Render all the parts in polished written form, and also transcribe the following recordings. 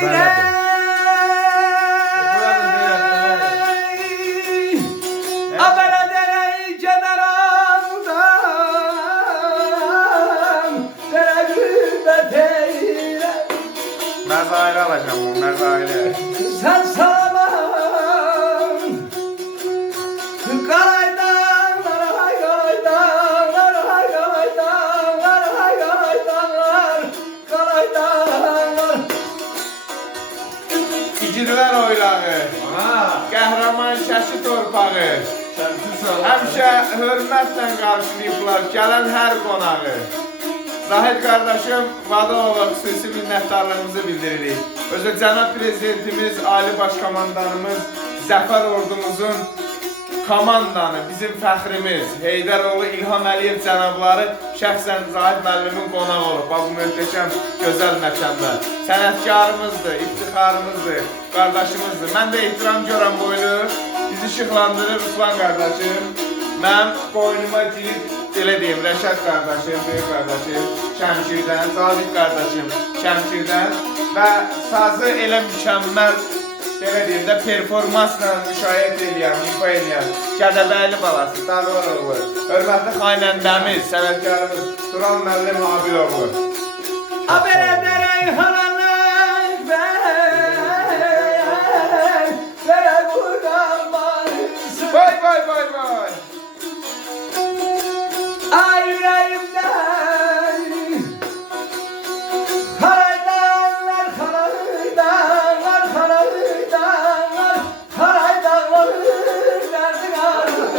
direk. Abele derey kenarından dere gürbet eyle. Məzaili alacağım bu, məzaili. Sen saman Karaydanlar hay karaydanlar hay karaydanlar hay karaydanlar karaydanlar. İgidlər oylağı, qəhrəman Şəki torpağı, həmişə hörmətlə qarşılayıblar gələn hər qonağı. Zahid qardaşım Vadoğlu'na xüsusi minnətdarlığımızı bildiririk. Özü cənab prezidentimiz, Ali Başkomandanımız, Zəfər ordumuzun komandanı, bizim fəxrimiz, Heydəroğlu İlham Əliyev cənabları şəxsən Zahid müəllimin qonaq olub. Bu möhtəşəm, gözəl məkanda. Sənətkarımızdır, iftixarımızdır, qardaşımızdır. Mən də ehtiram görəm boylu, bizi işıqlandırır Ruslan qardaşım. Mənim qoynuma girib, elə deyim, Rəşad qardaşım, böyük qardaşım, Şəmşirdən, Zahid qardaşım, Şəmşirdən və sazı elə mükəmməl, belə deyim də, performansla müşahidə edən, ifa edən Gədəbəyli balası, Darvaroğlu, hörmətli xaynəndəmiz, sənətkarımız Tural müəllim Habiloğlu. Abele derey halalık ver, dere kurbanlarısın. Vay vay vay vay! Ay yüreğimden karaydanlar, karaydanlar, karaydanlar, karaydanlar derdin ağrım.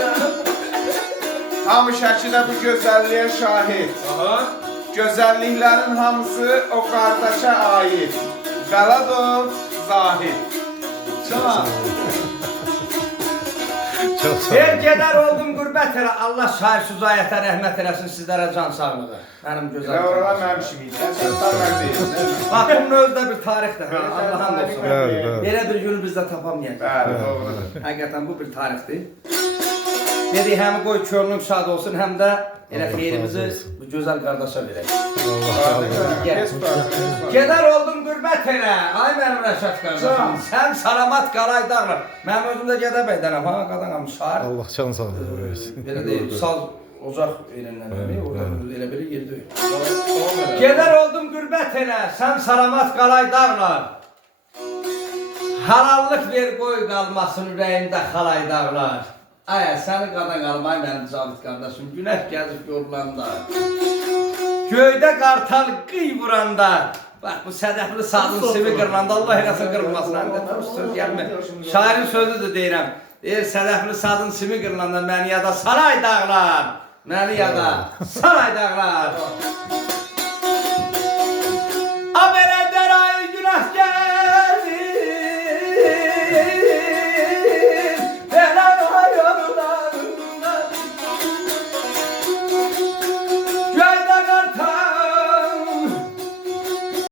Hamı Şəkidə bu gözəlliyə şahid. Gözəlliklərin hamısı o qardaşa aid. Qaladov Zahid. Çok sağ Ben olun. gedər oldum qürbət elə, Allah sahibsiz ayətə rəhmət eləsin sizlərə can sağlığı. Mənim gözəl. Elə oralar mənim işim. Sən sağlar deyil. Bax, bunun özü də bir tarixdir. Allah'ın olsun. Evet, evet. Belə bir günü biz də tapamayacaq. Bəli, doğrudur. Həqiqətən bu bir tarixdir. Dedik, həm qoy könlüm şad olsun, həm də elə xeyrimizi bu gözəl qardaşa verək. Gedər oldum qürbət elə, ay mənim Rəşad qardaşım. Sən salamat qalay dağlar. Mənim özüm də Gədəbəydənəm, ha, qadanam, şar. Allah can sağlığı versin. Belə deyil, saz ocaq elindən orada elə belə yerdə. Gedər oldum qürbət elə, sən salamat qalay dağlar. Halallıq ver qoy qalmasın ürəyimdə xalay dağlar. Ay, səni qadan qalmay mənim Cavid qardaşım, günəş gəzib yorulanda. Göydə qartal qıy vuranda. Bax, bu sədəfli sazın sivi qırılanda, Allah eləsin qırılmasın. Söz gəlmir. Şairin sözüdür deyirəm. Deyir, sədəfli sazın sivi qırılanda məni yada saray dağlar. Məni yada saray dağlar.